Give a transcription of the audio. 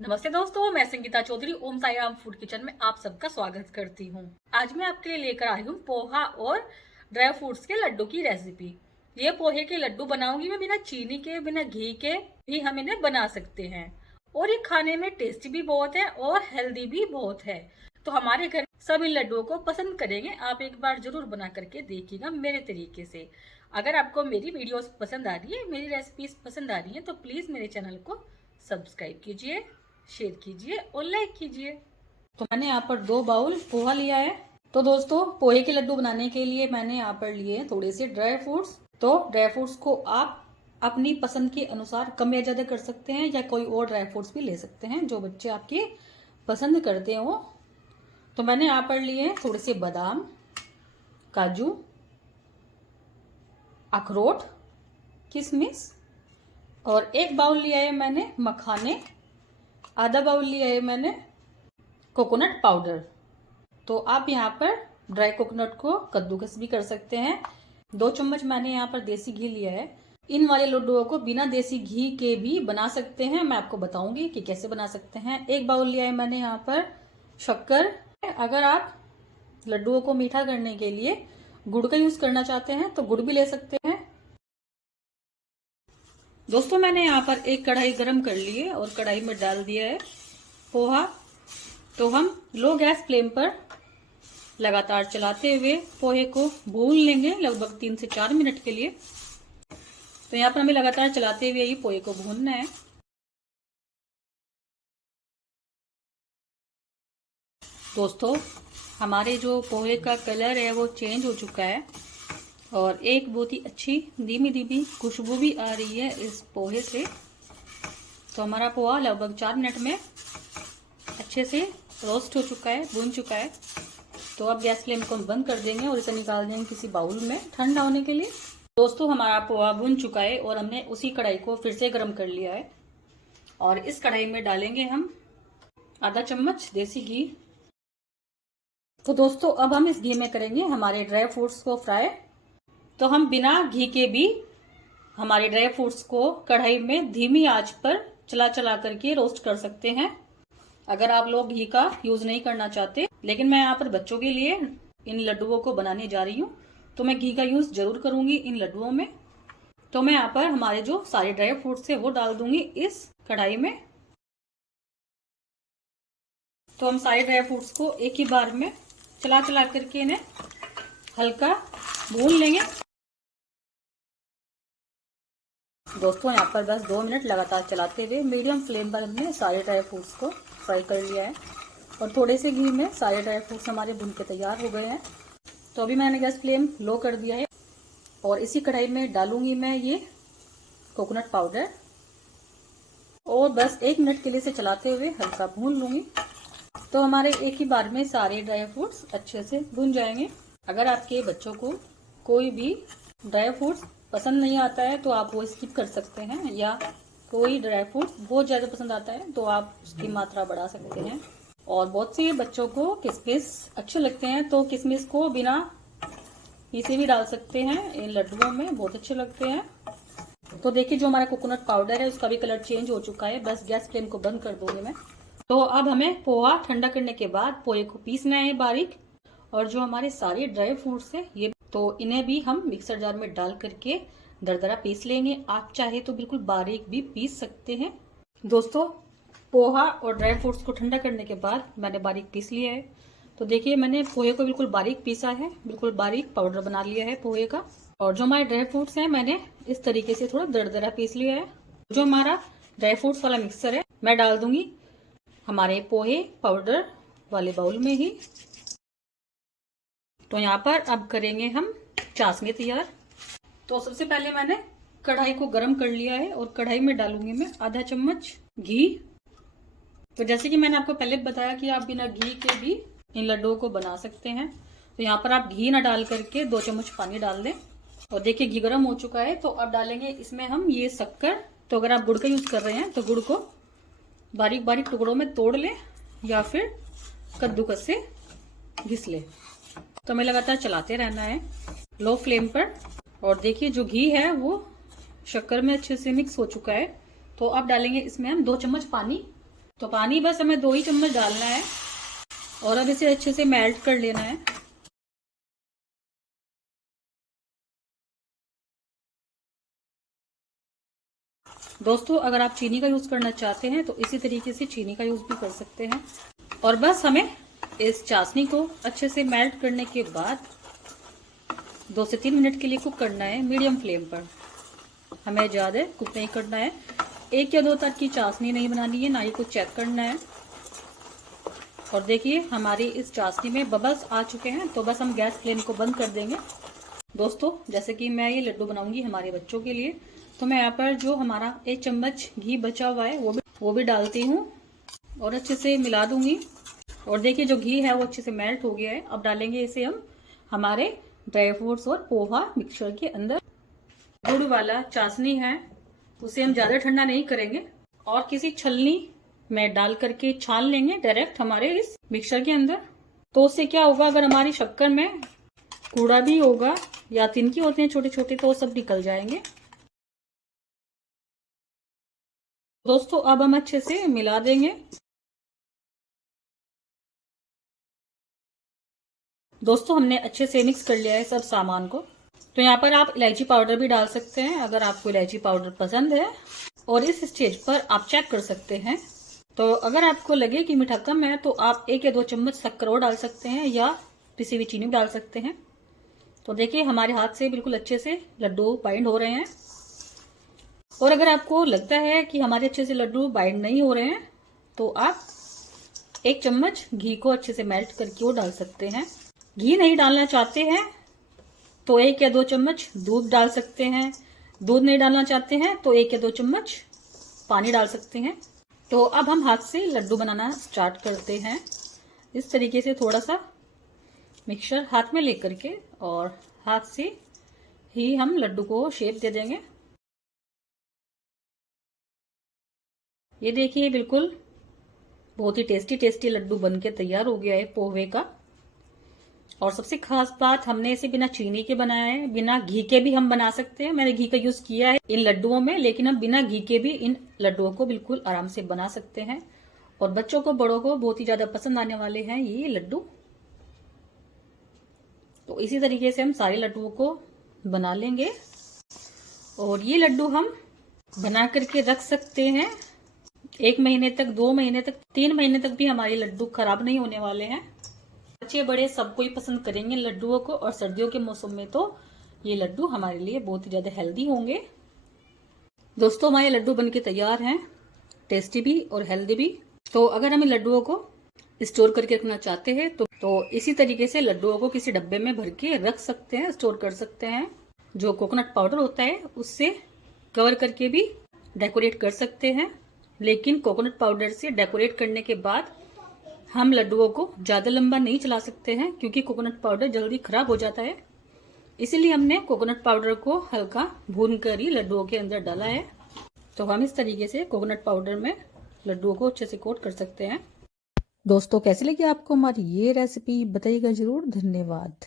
नमस्ते दोस्तों, मैं संगीता चौधरी ओम साई राम फूड किचन में आप सबका स्वागत करती हूँ। आज मैं आपके लिए लेकर आई हूँ पोहा और ड्राई फ्रूट्स के लड्डू की रेसिपी। ये पोहे के लड्डू बनाऊंगी मैं बिना चीनी के, बिना घी के भी हम इन्हें बना सकते हैं और ये खाने में टेस्टी भी बहुत है और हेल्दी भी बहुत है। तो हमारे घर सब इन लड्डुओं को पसंद करेंगे। आप एक बार जरूर बना करके देखिएगा मेरे तरीके से। अगर आपको मेरी वीडियोस पसंद आ रही है, मेरी रेसिपीज पसंद आ रही है, तो प्लीज मेरे चैनल को सब्सक्राइब कीजिए, शेयर कीजिए और लाइक कीजिए। तो मैंने यहाँ पर 2 बाउल पोहा लिया है। तो दोस्तों, पोहे के लड्डू बनाने के लिए मैंने यहाँ पर लिए थोड़े से ड्राई फ्रूट्स। तो ड्राई फ्रूट्स को आप अपनी पसंद के अनुसार कम या ज्यादा कर सकते हैं, या कोई और ड्राई फ्रूट्स भी ले सकते हैं जो बच्चे आपके पसंद करते हो। तो मैंने यहाँ पर लिए थोड़े से बादाम, काजू, अखरोट, किशमिश और 1 बाउल लिया है मैंने मखाने, आधा बाउल लिया है मैंने कोकोनट पाउडर। तो आप यहाँ पर ड्राई कोकोनट को कद्दूकस भी कर सकते हैं। 2 चम्मच मैंने यहाँ पर देसी घी लिया है। इन वाले लड्डुओं को बिना देसी घी के भी बना सकते हैं, मैं आपको बताऊंगी कि कैसे बना सकते हैं। 1 बाउल लिया है मैंने यहाँ पर शक्कर। अगर आप लड्डुओं को मीठा करने के लिए गुड़ का यूज करना चाहते हैं तो गुड़ भी ले सकते हैं। दोस्तों, मैंने यहाँ पर एक कढ़ाई गरम कर ली है और कढ़ाई में डाल दिया है पोहा। तो हम लो गैस फ्लेम पर लगातार चलाते हुए पोहे को भून लेंगे लगभग 3 से 4 मिनट के लिए। तो यहाँ पर हमें लगातार चलाते हुए ही पोहे को भूनना है। दोस्तों, हमारे जो पोहे का कलर है वो चेंज हो चुका है और एक बहुत ही अच्छी धीमी धीमी खुशबू भी आ रही है इस पोहे से। तो हमारा पोहा लगभग 4 मिनट में अच्छे से रोस्ट हो चुका है, भून चुका है। तो अब गैस फ्लेम को बंद कर देंगे और इसे निकाल देंगे किसी बाउल में ठंडा होने के लिए। दोस्तों, हमारा पोहा भून चुका है और हमने उसी कढ़ाई को फिर से गर्म कर लिया है और इस कढ़ाई में डालेंगे हम आधा चम्मच देसी घी। तो दोस्तों, अब हम इस घी में करेंगे हमारे ड्राई फ्रूट्स को फ्राई। तो हम बिना घी के भी हमारे ड्राई फ्रूट्स को कढ़ाई में धीमी आंच पर चला चला करके रोस्ट कर सकते हैं, अगर आप लोग घी का यूज नहीं करना चाहते। लेकिन मैं यहाँ पर बच्चों के लिए इन लड्डुओं को बनाने जा रही हूँ, तो मैं घी का यूज जरूर करूंगी इन लड्डुओं में। तो मैं यहाँ पर हमारे जो सारे ड्राई फ्रूट्स है वो डाल दूंगी इस कढ़ाई में। तो हम सारे ड्राई फ्रूट्स को एक ही बार में चला चला करके इन्हें हल्का भून लेंगे। दोस्तों, यहाँ पर बस 2 मिनट लगातार चलाते हुए मीडियम फ्लेम पर हमने सारे ड्राई फ्रूट्स को फ्राई कर लिया है और थोड़े से घी में सारे ड्राई फ्रूट्स हमारे भून के तैयार हो गए हैं। तो अभी मैंने गैस फ्लेम लो कर दिया है और इसी कढ़ाई में डालूंगी मैं ये कोकोनट पाउडर और बस 1 मिनट के लिए इसे चलाते हुए हल्का भून लूंगी। तो हमारे एक ही बार में सारे ड्राई फ्रूट्स अच्छे से भून जाएंगे। अगर आपके बच्चों को कोई भी ड्राई फ्रूट्स पसंद नहीं आता है तो आप वो स्किप कर सकते हैं, या कोई ड्राई फ्रूट्स बहुत ज्यादा पसंद आता है तो आप उसकी मात्रा बढ़ा सकते हैं। और बहुत से बच्चों को किशमिश अच्छे लगते हैं तो किशमिश को बिना इसे भी डाल सकते हैं, इन लड्डुओं में बहुत अच्छे लगते हैं। तो देखिए, जो हमारा कोकोनट पाउडर है उसका भी कलर चेंज हो चुका है। बस गैस फ्लेम को बंद कर दूंगी मैं। तो अब हमें पोहा ठंडा करने के बाद पोहे को पीसना है बारीक, और जो हमारे सारे ड्राई फ्रूट्स है ये, तो इन्हें भी हम मिक्सर जार में डाल करके दरदरा पीस लेंगे। आप चाहे तो बिल्कुल बारीक भी पीस सकते हैं। दोस्तों, पोहा और ड्राई फ्रूट्स को ठंडा करने के बाद मैंने बारीक पीस लिया है। तो देखिए, मैंने पोहे को बिल्कुल बारीक पीसा है, बिल्कुल बारीक पाउडर बना लिया है पोहे का। और जो हमारे ड्राई फ्रूट्स हैं मैंने इस तरीके से थोड़ा दरदरा पीस लिया है। जो हमारा ड्राई फ्रूट्स वाला मिक्सर है मैं डाल दूंगी हमारे पोहे पाउडर वाले बाउल में ही। तो यहाँ पर अब करेंगे हम चाशनी तैयार। तो सबसे पहले मैंने कढ़ाई को गरम कर लिया है और कढ़ाई में डालूंगी मैं आधा चम्मच घी। तो जैसे कि मैंने आपको पहले बताया कि आप बिना घी के भी इन लड्डुओं को बना सकते हैं। तो यहाँ पर आप घी ना डाल करके 2 चम्मच पानी डाल दें। और देखिए, घी गरम हो चुका है। तो अब डालेंगे इसमें हम ये शक्कर। तो अगर आप गुड़ का यूज कर रहे हैं तो गुड़ को बारीक बारीक टुकड़ों में तोड़ लें या फिर कद्दूकस से घिस लें। तो हमें लगातार चलाते रहना है लो फ्लेम पर। और देखिए, जो घी है वो शक्कर में अच्छे से मिक्स हो चुका है। तो अब डालेंगे इसमें हम 2 चम्मच पानी। तो पानी बस हमें 2 ही चम्मच डालना है और अब इसे अच्छे से मेल्ट कर लेना है। दोस्तों अगर आप चीनी का यूज करना चाहते हैं तो इसी तरीके से चीनी का यूज भी कर सकते हैं। और बस हमें इस चाशनी को अच्छे से मेल्ट करने के बाद 2 से 3 मिनट के लिए कुक करना है मीडियम फ्लेम पर। हमें ज़्यादा कुक नहीं करना है, 1 या 2 तक की चाशनी नहीं बनानी है, ना ही कुछ चेक करना है। और देखिए हमारी इस चाशनी में बबल्स आ चुके हैं, तो बस हम गैस फ्लेम को बंद कर देंगे। दोस्तों जैसे कि मैं ये लड्डू बनाऊंगी हमारे बच्चों के लिए, तो मैं यहाँ पर जो हमारा 1 चम्मच घी बचा हुआ है वो भी डालती हूँ और अच्छे से मिला दूंगी। और देखिए जो घी है वो अच्छे से मेल्ट हो गया है। अब डालेंगे इसे हम हमारे ड्राई फ्रूट्स और पोहा मिक्सचर के अंदर। गुड़ वाला चाशनी है उसे हम ज्यादा ठंडा नहीं करेंगे और किसी छलनी में डाल करके छान लेंगे डायरेक्ट हमारे इस मिक्सचर के अंदर। तो उससे क्या होगा, अगर हमारी शक्कर में कूड़ा भी होगा या तिनके होते हैं छोटे छोटे तो वो सब निकल जाएंगे। दोस्तों अब हम अच्छे से मिला देंगे। दोस्तों हमने अच्छे से मिक्स कर लिया है सब सामान को। तो यहाँ पर आप इलायची पाउडर भी डाल सकते हैं अगर आपको इलायची पाउडर पसंद है। और इस स्टेज पर आप चेक कर सकते हैं, तो अगर आपको लगे कि मीठा कम है तो आप 1 या 2 चम्मच शक्कर और डाल सकते हैं या पिसी हुई चीनी डाल सकते हैं। तो देखिए हमारे हाथ से बिल्कुल अच्छे से लड्डू बाइंड हो रहे हैं। और अगर आपको लगता है कि हमारे अच्छे से लड्डू बाइंड नहीं हो रहे हैं तो आप 1 चम्मच घी को अच्छे से मेल्ट करके वो डाल सकते हैं। घी नहीं डालना चाहते हैं तो 1 या 2 चम्मच दूध डाल सकते हैं। दूध नहीं डालना चाहते हैं तो 1 या 2 चम्मच पानी डाल सकते हैं। तो अब हम हाथ से लड्डू बनाना स्टार्ट करते हैं। इस तरीके से थोड़ा सा मिक्सचर हाथ में लेकर के और हाथ से ही हम लड्डू को शेप दे देंगे। ये देखिए बिल्कुल बहुत ही टेस्टी लड्डू बनके तैयार हो गया है पोहे का। और सबसे खास बात, हमने इसे बिना चीनी के बनाया है, बिना घी के भी हम बना सकते हैं। मैंने घी का यूज किया है इन लड्डुओं में, लेकिन हम बिना घी के भी इन लड्डुओं को बिल्कुल आराम से बना सकते हैं। और बच्चों को बड़ों को बहुत ही ज्यादा पसंद आने वाले हैं ये लड्डू। तो इसी तरीके से हम सारे लड्डुओं को बना लेंगे और ये लड्डू हम बना करके रख सकते हैं 1 महीने तक, 2 महीने तक, 3 महीने तक भी हमारे लड्डू खराब नहीं होने वाले हैं। बच्चे बड़े सब कोई पसंद करेंगे लड्डुओं को। और सर्दियों के मौसम में तो ये लड्डू हमारे लिए बहुत ही ज्यादा हेल्दी होंगे। दोस्तों हमारे लड्डू बनके तैयार हैं, टेस्टी भी और हेल्दी भी। तो अगर हम इन लड्डुओं को स्टोर करके रखना चाहते हैं तो इसी तरीके से लड्डुओं को किसी डब्बे में भर के रख सकते हैं, स्टोर कर सकते हैं। जो कोकोनट पाउडर होता है उससे कवर करके भी डेकोरेट कर सकते हैं। लेकिन कोकोनट पाउडर से डेकोरेट करने के बाद हम लड्डुओं को ज्यादा लंबा नहीं चला सकते हैं, क्योंकि कोकोनट पाउडर जल्दी खराब हो जाता है। इसीलिए हमने कोकोनट पाउडर को हल्का भून कर ही लड्डुओं के अंदर डाला है। तो हम इस तरीके से कोकोनट पाउडर में लड्डुओं को अच्छे से कोट कर सकते हैं। दोस्तों कैसी लगी आपको हमारी ये रेसिपी, बताइएगा जरूर। धन्यवाद।